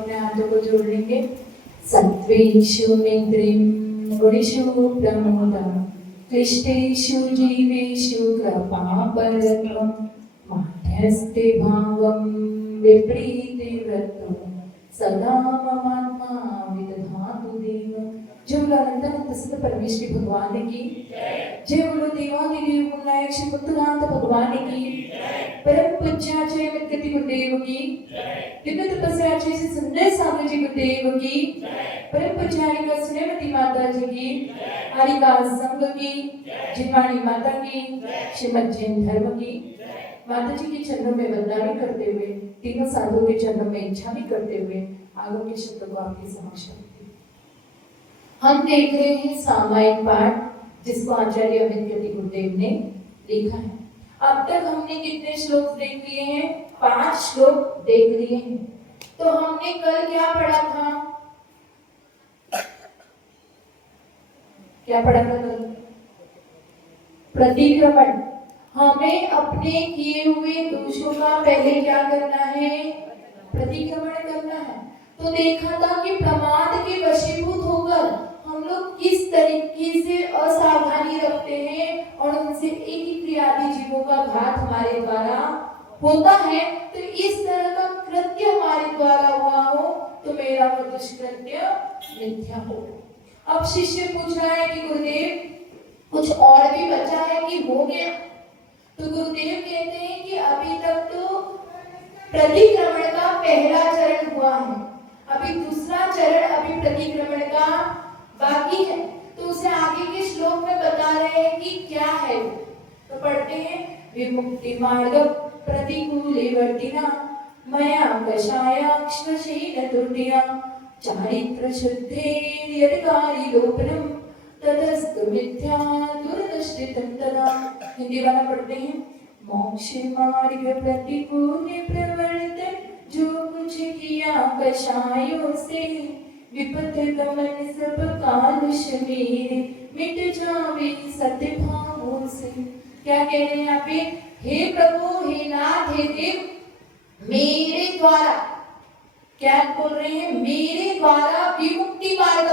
अपने हाथों को जोड़ लेंगे। सत्वेषु निद्रिं गुणेषु प्रमोदं क्लिष्टेषु जीवेषु कृपापरत्वं माध्यस्थे भावं विपरीतव्रतं सदा ममात्मा विदधातु देव। जो अनंत अनंत सिद्ध परमेश्वरी भगवान की जय बोलो। देवादि देव गुणनायक श्री मुक्तनाथ भगवान की परम पूज्याचार्य मित्रति गुरुदेव की दिव्य तपस्याचार्य श्री सुंदर सागर जी गुरुदेव की परम पूज्यारिका श्रीमती माता जी की हरिका संघ की जिनवाणी माता की श्रीमद जैन धर्म की माता जी के चरणों में वंदना भी करते हुए तीनों साधुओं के चरणों में इच्छा भी करते हुए आगम के शब्द को आपके समक्ष रखते हैं। हम देख रहे हैं सामायिक पाठ जिसको आचार्य अमित गति गुरुदेव ने लिखा है। अब तक हमने कितने श्लोक देख लिए हैं? 5 श्लोक देख लिए हैं। तो हमने कल क्या पढ़ा था? क्या पढ़ा था कल? प्रतिक्रमण। हमें अपने किए हुए दोषों का पहले क्या करना है? प्रतिक्रमण करना है। तो देखा था कि प्रमाद के वशीभूत होकर हम लोग किस तरीके से असावधानी रखते हैं और उनसे एक ही क्रियादि जीवों का घात हमारे द्वारा होता है। तो इस तरह का कृत्य हमारे द्वारा हुआ हो तो मेरा वो दुष्कृत्य मिथ्या हो। अब शिष्य पूछ रहा है कि गुरुदेव कुछ और भी बचा है कि हो गया? तो गुरुदेव कहते हैं कि अभी तक तो प्रतिक्रमण का पहला चरण हुआ है, अभी दूसरा चरण अभी प्रतिक्रमण का बाकी है। तो उसे आगे के श्लोक में बता रहे हैं कि क्या है। तो पढ़ते हैं विमुक्ति मार्ग प्रतिकूले वर्तिना मया कषायाक्ष्मशील तुर्टिया चारित्र शुद्धे यदकारी लोपनम ततस्तु मिथ्या दुर्दर्शितं तदा। हिंदी वाला पढ़ते हैं मोक्ष मार्ग प्रतिकूल प्रवर्तन जो कुछ किया कषायों से विपथ गमन सब कालुष मेरे मिट जावे सत्य भावों से। क्या कह रहे हैं यहाँ पे? हे प्रभु, हे नाथ, हे देव, मेरे द्वारा क्या बोल रहे हैं? मेरे द्वारा विमुक्ति मार्ग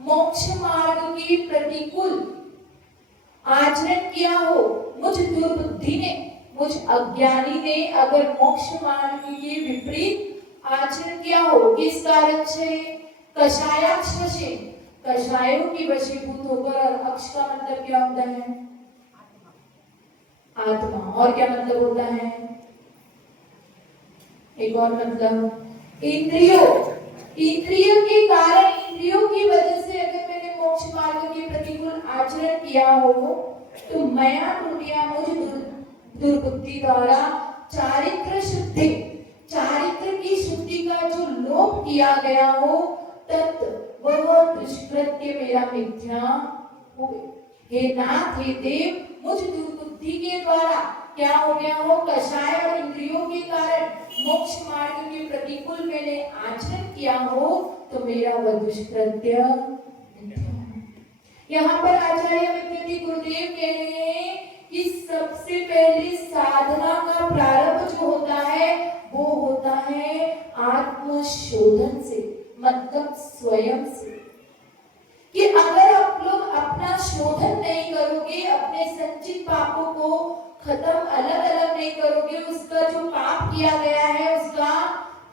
मोक्ष मार्ग की प्रतिकूल आचरण किया हो मुझ दुर्बुद्धि ने, मुझ अज्ञानी ने अगर मोक्ष मार्ग के विपरीत आचरण किया हो, किस कारण से? कषायाक्ष से, कषायों की वशीभूत होकर। अक्ष का मतलब क्या होता है? आत्मा। और क्या मतलब होता है? एक और मतलब इंद्रियों। इंद्रियों के कारण, इंद्रियों की वजह से अगर मैंने मोक्ष मार्ग के प्रतिकूल आचरण किया हो तो मया दुनिया मुझ दुर्बुद्धि द्वारा चारित्र शुद्धि, चारित्र की शुद्धि का जो लोप किया गया हो तत् वह दुष्कृत्य मेरा मिथ्या हो। हे नाथ, हे देव, मुझ दुर्बुद्धि के द्वारा क्या हो गया हो? कषाय और इंद्रियों के कारण मोक्ष मार्ग के प्रतिकूल मैंने आचरण किया हो तो मेरा वह दुष्कृत्य मिथ्या। यहाँ पर आचार्य विद्यार्थी गुरुदेव कह रहे हैं कि सबसे पहले साधना का प्रारंभ जो होता है वो होता है आत्मशोधन से, मतलब स्वयं से। कि अगर आप लोग अपना शोधन नहीं करोगे, अपने संचित पापों को खत्म अलग अलग नहीं करोगे, उसका जो पाप किया गया है उसका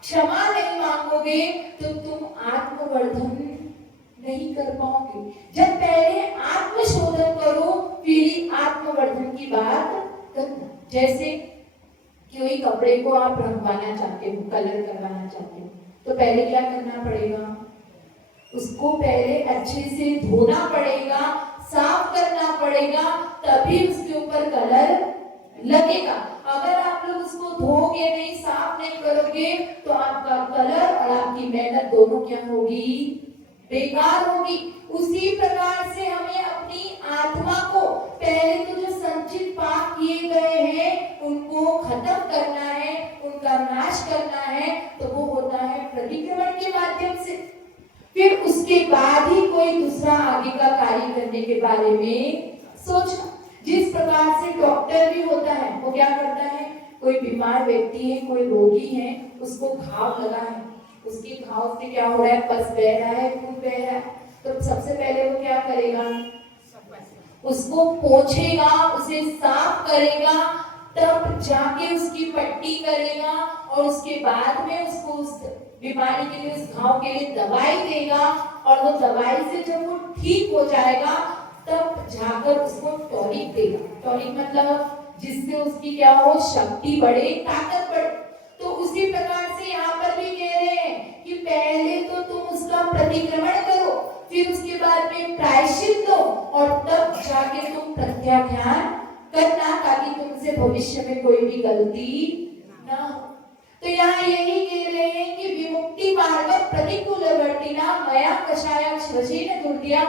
क्षमा नहीं मांगोगे तो तुम आत्मवर्धन नहीं कर पाओगे। जब पहले आत्मशोधन करो फिर आत्मवर्धन की बात करना। जैसे कोई कपड़े को आप रंगवाना चाहते हो, कलर करवाना चाहते हो तो पहले क्या करना पड़ेगा? उसको पहले अच्छे से धोना पड़ेगा, साफ करना पड़ेगा, तभी उसके ऊपर कलर लगेगा। अगर आप लोग उसको धोगे नहीं, साफ नहीं करोगे तो आपका कलर और आपकी मेहनत दोनों क्या होगी? बेकार होगी। उसी प्रकार से हमें अपनी आत्मा को पहले तो जो संचित पाप किए गए हैं उनको खत्म करना है, उनका नाश करना है। तो वो होता है प्रतिक्रमण के माध्यम से। फिर उसके बाद ही कोई दूसरा आगे का कार्य करने के बारे में सोचना। जिस प्रकार से डॉक्टर भी होता है वो क्या करता है? कोई बीमार व्यक्ति है, कोई रोगी है, उसको घाव लगा है उसके घाव से क्या हो रहा है, पस बह रहा है, खून बह रहा है, तो सबसे पहले वो क्या करेगा, उसको पोंछेगा, उसे साफ करेगा, तब जाके उसकी पट्टी करेगा और उसके बाद में उसको उस बीमारी के लिए, उस घाव के लिए दवाई देगा, और वो दवाई से जब वो ठीक हो जाएगा तब जाकर उसको टॉनिक देगा। टॉनिक मतलब जिससे उसकी क्या हो, शक्ति बढ़े, ताकत बढ़े। तो उसी प्रकार से यहाँ पर भी कह रहे हैं कि पहले तो तुम उसका प्रतिक्रमण करो, फिर उसके बाद में प्रायश्चित लो, और तब जाके तुम प्रत्याख्यान करना, ताकि तुमसे भविष्य में कोई भी गलती ना हो। तो यहाँ यही कह रहे हैं कि विमुक्ति मार्ग प्रतिकूलवर्तिना मया कषाया श्वसेन दुर्दया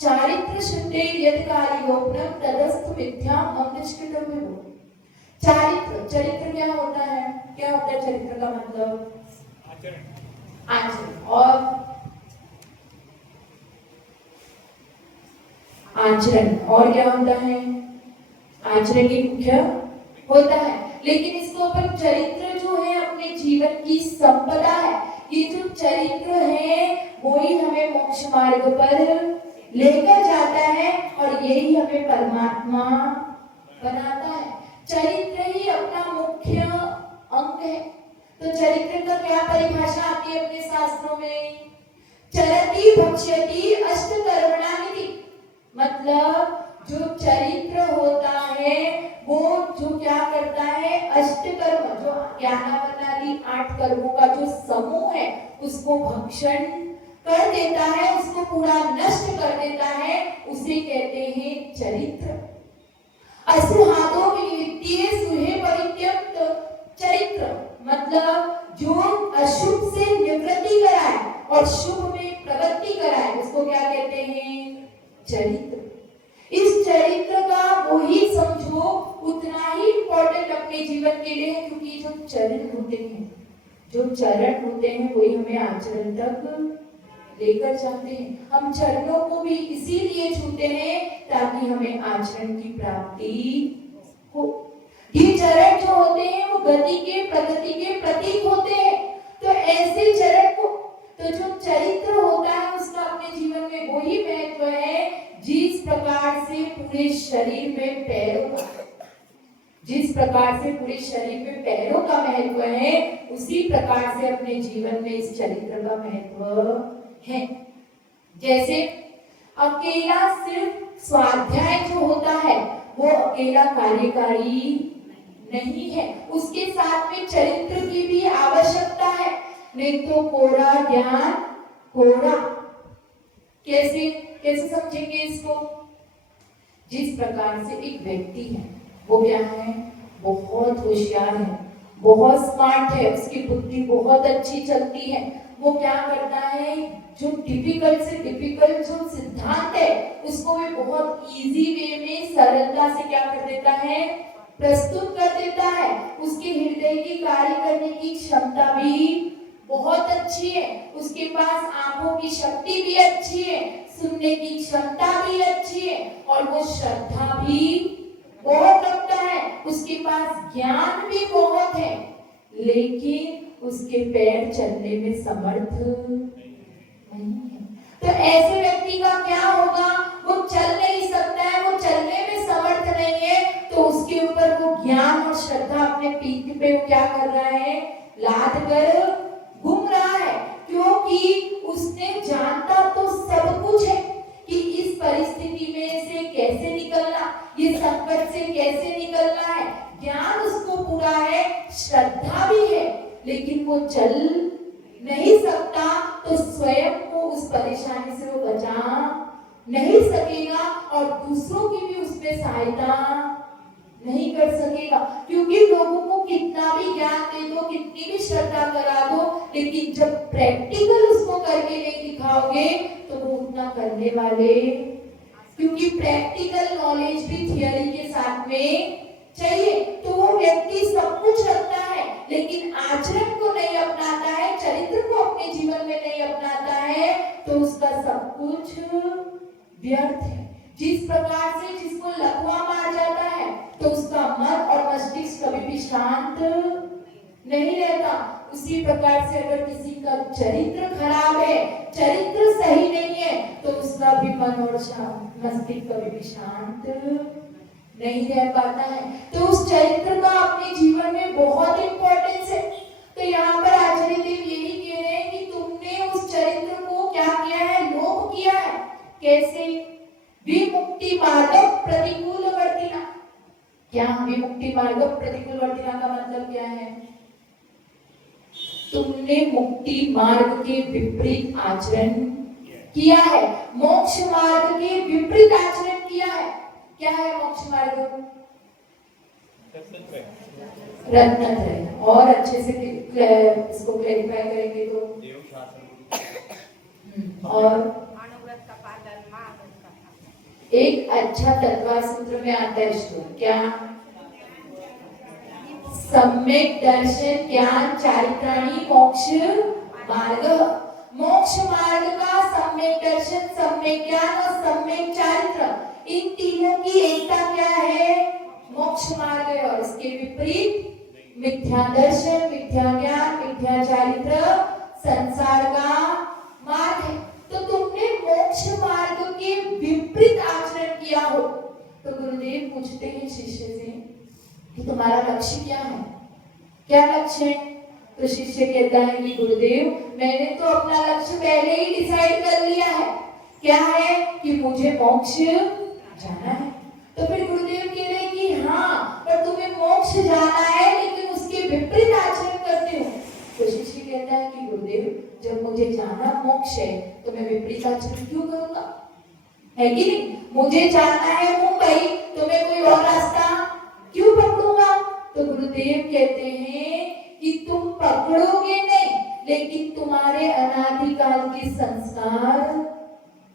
चारित्र शुद्धे यत्कारि लोपनम तदस्थ मिथ्या अमृतकृतम विभो। चारित्र, चरित्र क्या होता है, क्या होता है चरित्र का मतलब, आचरण। आचरण और आचरण और क्या होता है, आचरण ही मुख्य होता है। लेकिन इसको अपन चरित्र जो है अपने जीवन की संपदा है, ये जो चरित्र है वो ही हमें मोक्ष मार्ग पर लेकर जाता है और यही हमें परमात्मा बनाता है। चरित्र ही अपना मुख्य अंग है। तो चरित्र का क्या परिभाषा आती है अपने शास्त्रों में, चरति भक्ष्यति अष्टकर्मणानिति, मतलब जो चरित्र होता है वो जो क्या करता है, अष्टकर्म, जो ज्ञानावरणादि 8 कर्मों का जो समूह है उसको भक्षण कर देता है, उसको पूरा नष्ट कर देता है, उसे कहते हैं चरित्र। असुहादो विनिवृत्तिये सुहे परित्यक्त चरित्र, मतलब जो अशुभ से निवृत्ति कराए और शुभ में प्रवृत्ति कराए उसको क्या कहते हैं, चरित्र। इस चरित्र का वही समझो उतना ही इम्पोर्टेंट अपने जीवन के लिए है, क्योंकि जो चरण होते हैं, जो चरण होते हैं वही हमें आचरण तक लेकर जाते हैं। हम चरणों को भी इसीलिए छूते हैं ताकि हमें आचरण की प्राप्ति हो। ये चरण जो होते हैं वो गति के, प्रगति के प्रतीक होते हैं। तो ऐसे चरण को, तो जो चरित्र होता है उसका अपने जीवन में वही महत्व है जिस प्रकार से पूरे शरीर में पैरों का, जिस प्रकार से पूरे शरीर में पैरों का महत्व है, उसी प्रकार से अपने जीवन में इस चरित्र का महत्व है। जैसे अकेला सिर्फ स्वाध्याय जो होता है वो अकेला कार्यकारी नहीं है, उसके साथ में चरित्र की भी आवश्यकता है। नहीं तो कोरा ज्ञान कोरा, कैसे कैसे समझेंगे इसको, जिस प्रकार से एक व्यक्ति है वो क्या है, बहुत होशियार है, बहुत स्मार्ट है, उसकी बुद्धि बहुत अच्छी चलती है, वो क्या करता है, जो डिफिकल्ट से डिफिकल्ट जो सिद्धांत है उसको भी बहुत इजी वे में सरलता से क्या कर देता है, प्रस्तुत कर देता है। उसके हृदय की कार्य करने की क्षमता भी बहुत अच्छी है, उसके पास आंखों की शक्ति भी अच्छी है, सुनने की क्षमता भी अच्छी है, और वो श्रद्धा भी बहुत रखता है, उसके पास ज्ञान भी बहुत है, लेकिन उसके पैर चलने में समर्थ नहीं है। तो ऐसे व्यक्ति का क्या होगा, वो चल नहीं सकता है, वो चलने में समर्थ नहीं है, तो उसके ऊपर वो ज्ञान और श्रद्धा अपने पीठ पे वो क्या कर रहा है, लाद कर घूम रहा है, क्योंकि उसने जानता तो सब कुछ है कि इस परिस्थिति में से कैसे निकलना, ये संकट से कैसे निकलना है, ज्ञान उसको पूरा है, श्रद्धा भी है, लेकिन वो चल नहीं सकता, तो स्वयं को उस परेशानी से वो बचा नहीं सकेगा और दूसरों की भी उसमें सहायता नहीं कर सकेगा। क्योंकि लोगों को कितना भी ज्ञान दे दो, कितनी भी श्रद्धा करा दो, लेकिन जब प्रैक्टिकल उसको करके नहीं दिखाओगे तो वो उतना करने वाले, क्योंकि प्रैक्टिकल नॉलेज भी थियरी के साथ में चाहिए। तो वो व्यक्ति सब कुछ रखता है लेकिन आचरण को नहीं अपनाता है, चरित्र को अपने जीवन में नहीं अपनाता है, तो उसका सब कुछ व्यर्थ है। जिस प्रकार से जिसको लकवा मार जाता है तो उसका मन और मस्तिष्क कभी भी शांत नहीं रहता, उसी प्रकार से अगर किसी का चरित्र खराब है, चरित्र सही नहीं है, तो उसका भी मन और मस्तिष्क कभी भी शांत नहीं रह पाता है। तो उस चरित्र का अपने जीवन में बहुत इंपॉर्टेंस है। तो यहाँ पर आचार्य देव यही कह रहे हैं कि तुमने उस चरित्र को क्या किया है, लोप किया है। कैसे? विमुक्ति मार्ग प्रतिकूल वर्तिना। क्या विमुक्ति मार्ग प्रतिकूल वर्तिना का मतलब क्या है? तुमने मुक्ति मार्ग के विपरीत आचरण किया है, मोक्ष मार्ग के विपरीत आचरण किया है। क्या है मोक्ष मार्ग? रत्नत्रय। और अच्छे से इसको क्लैरिफाई करेंगे तो और एक अच्छा तत्व सूत्र में आता है श्लोक, क्या? सम्यक दर्शन ज्ञान चारित्राणि मोक्ष मार्ग। मोक्ष मार्ग का सम्यक दर्शन, सम्यक ज्ञान और सम्यक चारित्र, इन तीनों की एकता क्या है? मोक्ष मार्ग है। और इसके विपरीत मिथ्या दर्शन, मिथ्या ज्ञान, मिथ्या चारित्र संसार का मार्ग है। तो तुमने मोक्ष मार्ग के विपरीत आचरण किया हो। तो गुरुदेव पूछते हैं शिष्य से कि तुम्हारा लक्ष्य क्या है, क्या लक्ष्य है? तो शिष्य कहता है कि गुरुदेव मैंने तो अपना लक्ष्य पहले ही डिसाइड कर लिया है। क्या है? कि मुझे मोक्ष जाना है। तो फिर गुरुदेव कह रहे हैं कि हाँ, पर तुम्हें मोक्ष जाना है लेकिन उसके विपरीत आचरण करते हो। तो शिष्य कहता है कि गुरुदेव जब मुझे जाना मोक्ष है तो मैं विपरीत आचरण क्यों करूंगा? है कि नहीं? मुझे जाना है मुंबई तो मैं कोई और रास्ता क्यों पकड़ूंगा? तो गुरुदेव कहते हैं कि तुम पकड़ोगे नहीं, लेकिन तुम्हारे अनादिकाल के संस्कार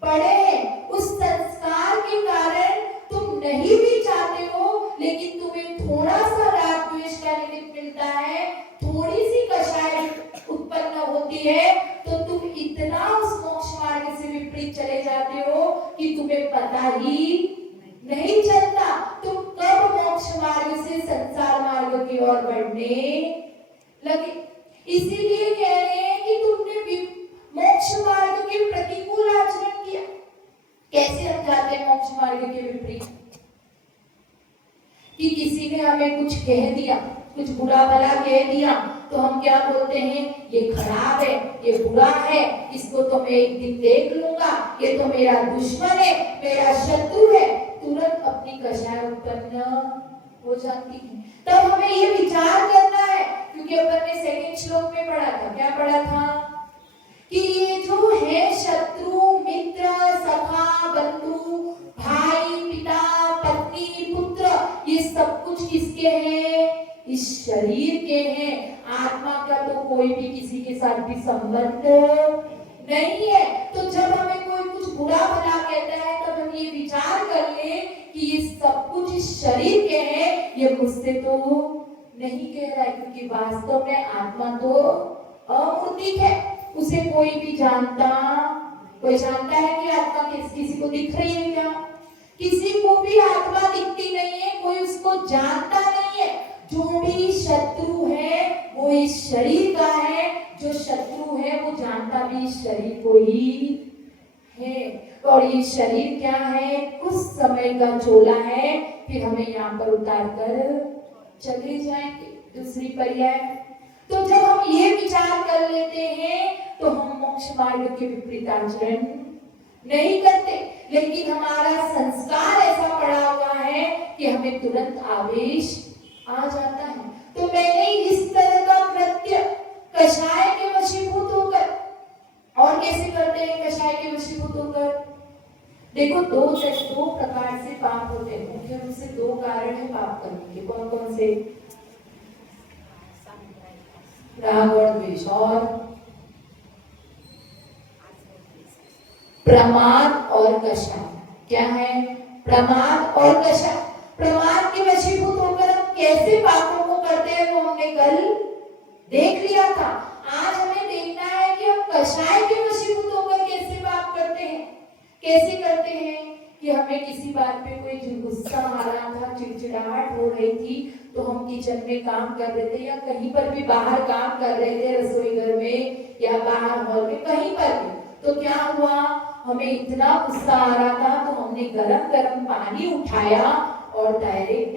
पड़े हैं। उस संस्कार के कारण तुम नहीं भी चाहते हो, लेकिन तुम्हें थोड़ा सा राग द्वेष का निमित्त मिलता है, थोड़ी सी कषाय उत्पन्न होती है, तो तुम इतना उस मोक्ष मार्ग से विपरीत चले जाते हो कि तुम्हें पता ही नहीं चलता तुम कब मोक्ष मार्ग से संसार मार्ग की ओर बढ़ने लगे। इसीलिए कह रहे हैं कि तुमने मोक्ष मार्ग के प्रतिकूल आचरण किया। कैसे हम जाते हैं मोक्ष मार्ग के विपरीत? कि किसी ने हमें कुछ कह दिया, कुछ बुरा भला कह दिया, तो हम क्या बोलते हैं? ये खराब है, ये बुरा है, इसको तो मैं एक दिन देख लूंगा, ये तो मेरा दुश्मन है, मेरा शत्रु है। तुरंत अपनी कषाय उत्पन्न हो जाती है। तब हमें ये विचार करना है, क्योंकि अपन ने सेकंड श्लोक में पढ़ा था, क्या पढ़ा था? कि ये जो है शत्रु, मित्र, सखा, बंधु, भाई, पिता, पत्नी, पुत्र, ये सब कुछ किसके हैं? इस शरीर के हैं। आत्मा का तो कोई भी किसी के साथ भी संबंध नहीं है। तो जब हमें कोई कुछ बुरा भला कहता है, तब हम ये विचार कर ले कि ये सब कुछ इस शरीर के हैं, ये मुझसे तो नहीं कह रहा है, क्योंकि वास्तव में आत्मा तो अमूर्तिक है, उसे कोई भी जानता, कोई जानता है कि आत्मा किसी को दिख रही है क्या? किसी को भी आत्मा दिखती नहीं है, कोई उसको जानता नहीं है। जो भी शत्रु है वो इस शरीर का है, जो शत्रु है वो जानता भी इस शरीर को ही है। और ये शरीर क्या है? कुछ समय का झोला है, फिर हमें यहाँ पर उतार कर चले जाएंगे दूसरी पर्याय। तो जब हम ये विचार कर लेते हैं तो हम मोक्ष मार्ग के विपरीत आचरण नहीं करते, लेकिन हमारा संस्कार ऐसा पड़ा हुआ है कि हमें तुरंत आवेश आ जाता है। तो मैंने इस तरह का कृत्य कषाय के वशीभूत होकर, और कैसे करते हैं कषाय के वशीभूत होकर? देखो दो प्रकार से पाप होते हैं, मुख्य रूप से दो कारण है पाप करने के। कौन कौन से? राग और द्वेष, और प्रमाद और कषाय। क्या है? प्रमाद और कषाय। प्रमाद के वशीभूत होकर हम कैसे पापों को करते हैं वो हमने कल देख लिया था। आज हमें देखना है कि हम कषाय के वशीभूत होकर कैसे पाप करते हैं। कैसे करते हैं? कि हमें किसी बात पे कोई गुस्सा आ रहा था, चिड़चिड़ाहट हो रही थी, तो हम किचन में काम कर रहे थे या कहीं पर भी बाहर काम कर रहे थे, रसोई घर में या बाहर हॉल में, कहीं पर भी, तो क्या हुआ, हमें इतना गुस्सा आ रहा था तो हमने गरम गरम पानी उठाया और डायरेक्ट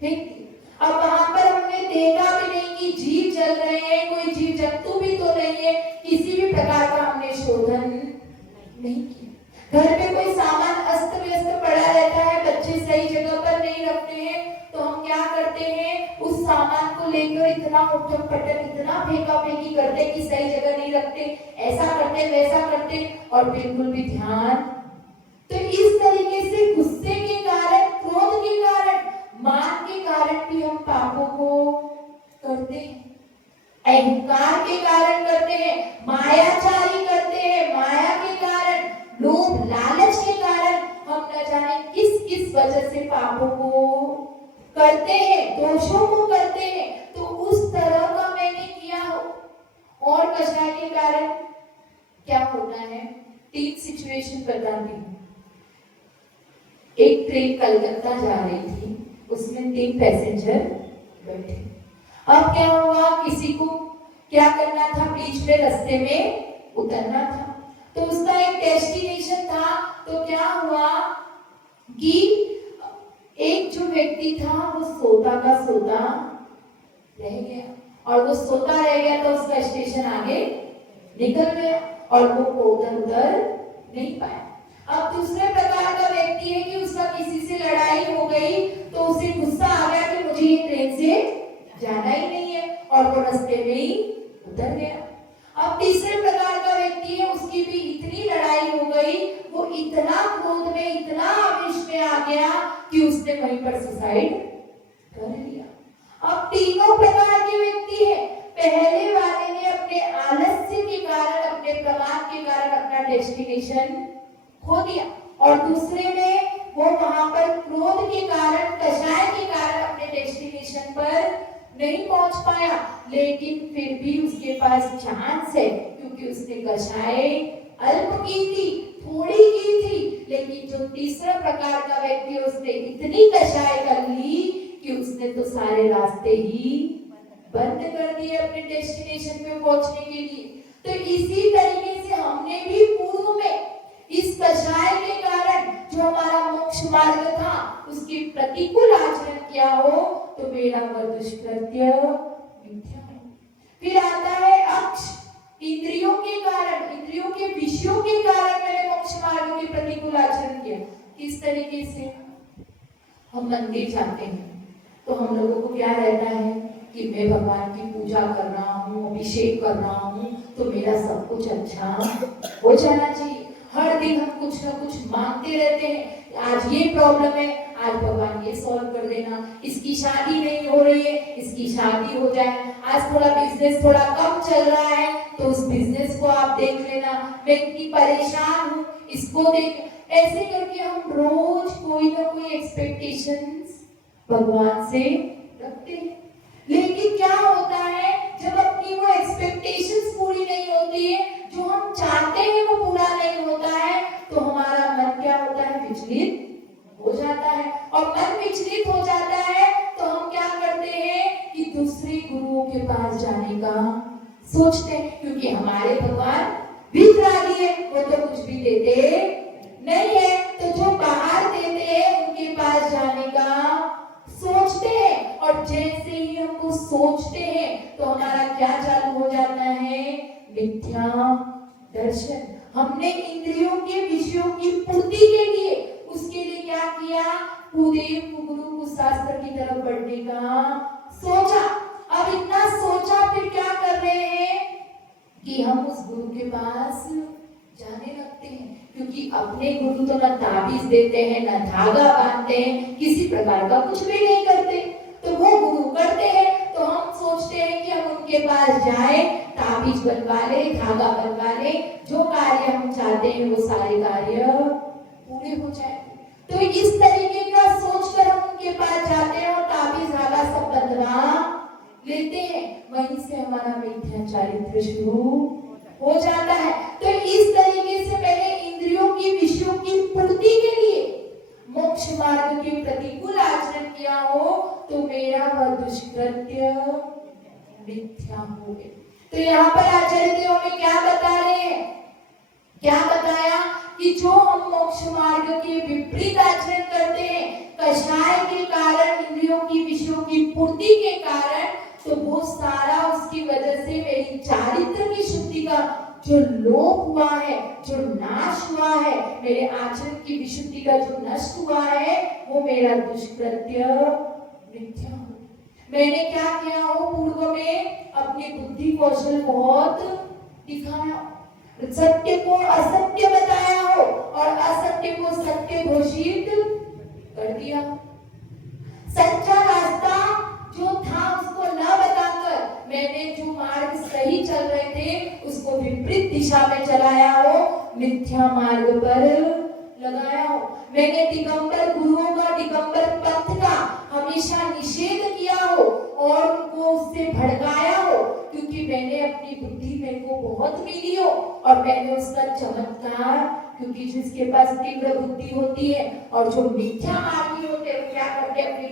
फेंक दिया। अब वहां पर हमने देखा भी नहीं कि जीव जल रहे हैं, कोई जीव जंतु भी तो नहीं है, किसी भी प्रकार का हमने शोधन नहीं किया। घर पे कोई सामान अस्त व्यस्त पड़ा रहता है, बच्चे सही जगह पर नहीं रखते हैं, तो हम क्या करते हैं, उस सामान को लेकर इतना उठक पटक, इतना फेंका फेंकी करते कि सही जगह नहीं रखते, ऐसा करते वैसा करते और बिल्कुल भी ध्यान। तो इस तरीके से गुस्से के कारण, क्रोध के कारण, मान के कारण भी हम पापों को करते हैं, अहंकार के कारण करते हैं, मायाचारी करते हैं, माया के कारण, लोभ लालच के कारण हम न जाने किस किस वजह से पापों को करते हैं, दोषों को करते हैं। तो उस तरह का मैंने किया हो। और कषाय के कारण क्या होता है, 3 सिचुएशन बताती हूँ। एक ट्रेन कलकत्ता जा रही थी, उसमें 3 पैसेंजर बैठे। अब क्या हुआ, किसी को क्या करना था, बीच में रास्ते में उतरना था, तो उसका एक डेस्टिनेशन था। तो क्या हुआ कि एक जो व्यक्ति था वो सोता का सोता रह गया, और वो सोता रह गया तो उसका स्टेशन आगे निकल गया और वो उधर उधर नहीं पाया। अब दूसरे प्रकार का व्यक्ति है कि उसका किसी से लड़ाई हो गई तो उसे गुस्सा आ गया कि मुझे ये ट्रेन से जाना ही नहीं है, और वो रास्ते में ही उतर गया। अब तीसरे प्रकार का व्यक्ति है, उसकी भी इतनी लड़ाई हो गई, वो इतना क्रोध में, इतना आवेश में आ गया कि उसने वहीं पर सुसाइड कर लिया। अब तीनों प्रकार के व्यक्ति है, पहले वाले ने अपने आलस्य के कारण, अपने प्रमाद के कारण अपना डेस्टिनेशन खो दिया, और दूसरे में वो वहां पर क्रोध के कारण, कषाय के कारण अपने डेस्टिनेशन पर नहीं पहुंच पाया, लेकिन फिर भी उसके पास चांस है, क्योंकि उसने कषाय अल्प की थी, थोड़ी की थी। लेकिन जो तीसरा प्रकार का व्यक्ति, उसने इतनी कषाय कर ली कि उसने तो सारे रास्ते ही बंद कर दिए अपने डेस्टिनेशन पे पहुंचने के लिए। तो इसी तरीके से हमने भी पूर्व में इस कषाय के कारण जो हमारा मोक्ष मार्ग था उसके प्रतिकूल आचरण किया हो, तो मेरा वह दुष्कृत्य मिथ्या है। फिर आता है अक्ष, इंद्रियों के कारण, इंद्रियों के विषयों के कारण मैंने मोक्ष मार्ग के प्रतिकूल आचरण किया। किस तरीके से, हम मंदिर जाते हैं तो हम लोगों को क्या रहता है कि मैं भगवान की पूजा कर रहा हूँ, अभिषेक कर रहा हूँ, तो मेरा सब कुछ अच्छा हो जाना चाहिए। हर दिन हम कुछ ना कुछ मांगते रहते हैं, आज ये प्रॉब्लम है, आज भगवान ये सॉल्व कर देना, इसकी शादी नहीं हो रही है, इसकी शादी हो जाए, आज थोड़ा बिजनेस थोड़ा कम चल रहा है तो उस बिजनेस को आप देख लेना, मैं इतनी परेशान हूँ, इसको देख। ऐसे करके हम रोज कोई ना कोई एक्सपेक्टेशंस भगवान से रखते हैं। लेकिन क्या होता है, जब अपनी वो एक्सपेक्टेशंस पूरी नहीं होती है, जो हम चाहते हैं वो पूरा नहीं होता है, तो हमारा मन क्या होता है, विचलित हो जाता है। और मन विचलित हो जाता है तो हम क्या करते हैं कि दूसरे गुरुओं के पास जाने का सोचते हैं, क्योंकि हमारे भगवान वितरागी है, वो तो कुछ भी देते नहीं है, तो जो बाहर देते हैं उनके पास जाने का सोचते हैं। और जैसे ही हम वो सोचते हैं तो हमारा क्या चालू हो जाता है, मिथ्या दर्शन। हमने इंद्रियों के विषयों की पूर्ति के लिए, उसके लिए क्या किया, कुदेव गुरु को शास्त्र की तरफ बढ़ने का सोचा। अब इतना सोचा, फिर क्या कर रहे हैं कि हम उस गुरु के पास जाने लगते हैं, क्योंकि अपने गुरु तो न ताबीज देते हैं, न धागा बांधते हैं, किसी प्रकार का कुछ भी नहीं करते, तो वो गुरु करते हैं। तो हम सोचते हैं कि हम उनके पास जाएं, ताबीज बनवा ले, धागा बनवा ले, जो कार्य हम चाहते हैं वो सारे कार्य पूरे हो जाए। तो इस तरीके का सोचकर हम उनके पास जाते हैं और ताबीज धागा सब बंधवा लेते हैं, वहीं से हमारा मिथ्या चारित्र शुरू हो जाता है। तो इस तरीके से मैंने इंद्रियों की विषयों की पूर्ति के लिए मोक्ष मार्ग के प्रतिकूल आचरण किया हो, तो मेरा मिथ्या हो गए। तो यहाँ पर आचार्य देव हमें क्या बता रहे हैं, क्या बताया कि जो हम मोक्ष मार्ग के विपरीत आचरण करते हैं कषाय के कारण, इंद्रियों की विषयों की पूर्ति के कारण, तो वो सारा उसकी वजह से मेरी चारित्र की शुद्धि का जो लोप हुआ है, जो नाश हुआ है, मेरे आचरण की विशुद्धि का जो नष्ट हुआ है, वो मेरा दुष्कृत्य मिथ्या हो। मैंने क्या किया हो, पूर्व में अपनी बुद्धि कौशल बहुत दिखाया, सत्य को असत्य बताया हो और असत्य को सत्य घोषित कर दिया। सच्चा रास्ता जो था उसको न बताकर मैंने जो मार्ग सही चल रहे थे उसको विपरीत दिशा में चलाया हो, मिथ्या मार्ग पर लगाया हो। मैंने दिगंबर गुरुओं का, दिगंबर पंथ का हमेशा निषेध किया हो और उनको उससे भड़काया हो, क्योंकि मैंने अपनी बुद्धि में को बहुत मिली हो और मैंने उसका चमत्कार, क्योंकि जिसके पास तीव्र बुद्धि होती है और जो मिथ्या मार्गी होते हैं क्या करते हैं, अपनी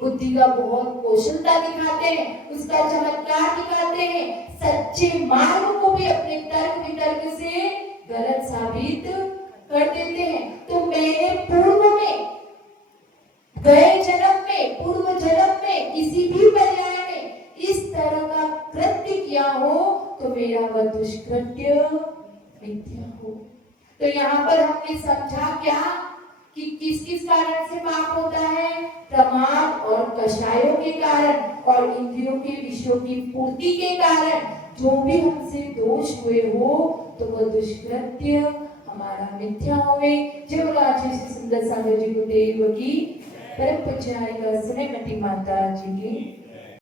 बुद्धि का बहुत कौशलता दिखाते हैं, उसका चमत्कार दिखाते हैं, सच्चे मार्ग को भी अपने तर्क वितर्क से गलत साबित कर देते हैं। तो मैंने पूर्व में, गए जन्म में, पूर्व जन्म में, किसी भी पर्याय में इस तरह का कृत्य किया हो तो मेरा वह दुष्कृत्य मिथ्या हो। तो यहाँ पर हमने समझा क्या कि किस किस कारण से पाप होता है, प्रमाद और कषायों के कारण और इंद्रियों के विषयों की पूर्ति के कारण जो भी हमसे दोष हुए हो तो वह दुष्कृत्य हमारा मिथ्या होवे। जय बोलो आचार्य श्री सुंदर सागर जी गुरुदेव की, परम पूज्य श्रीमती माता जी की।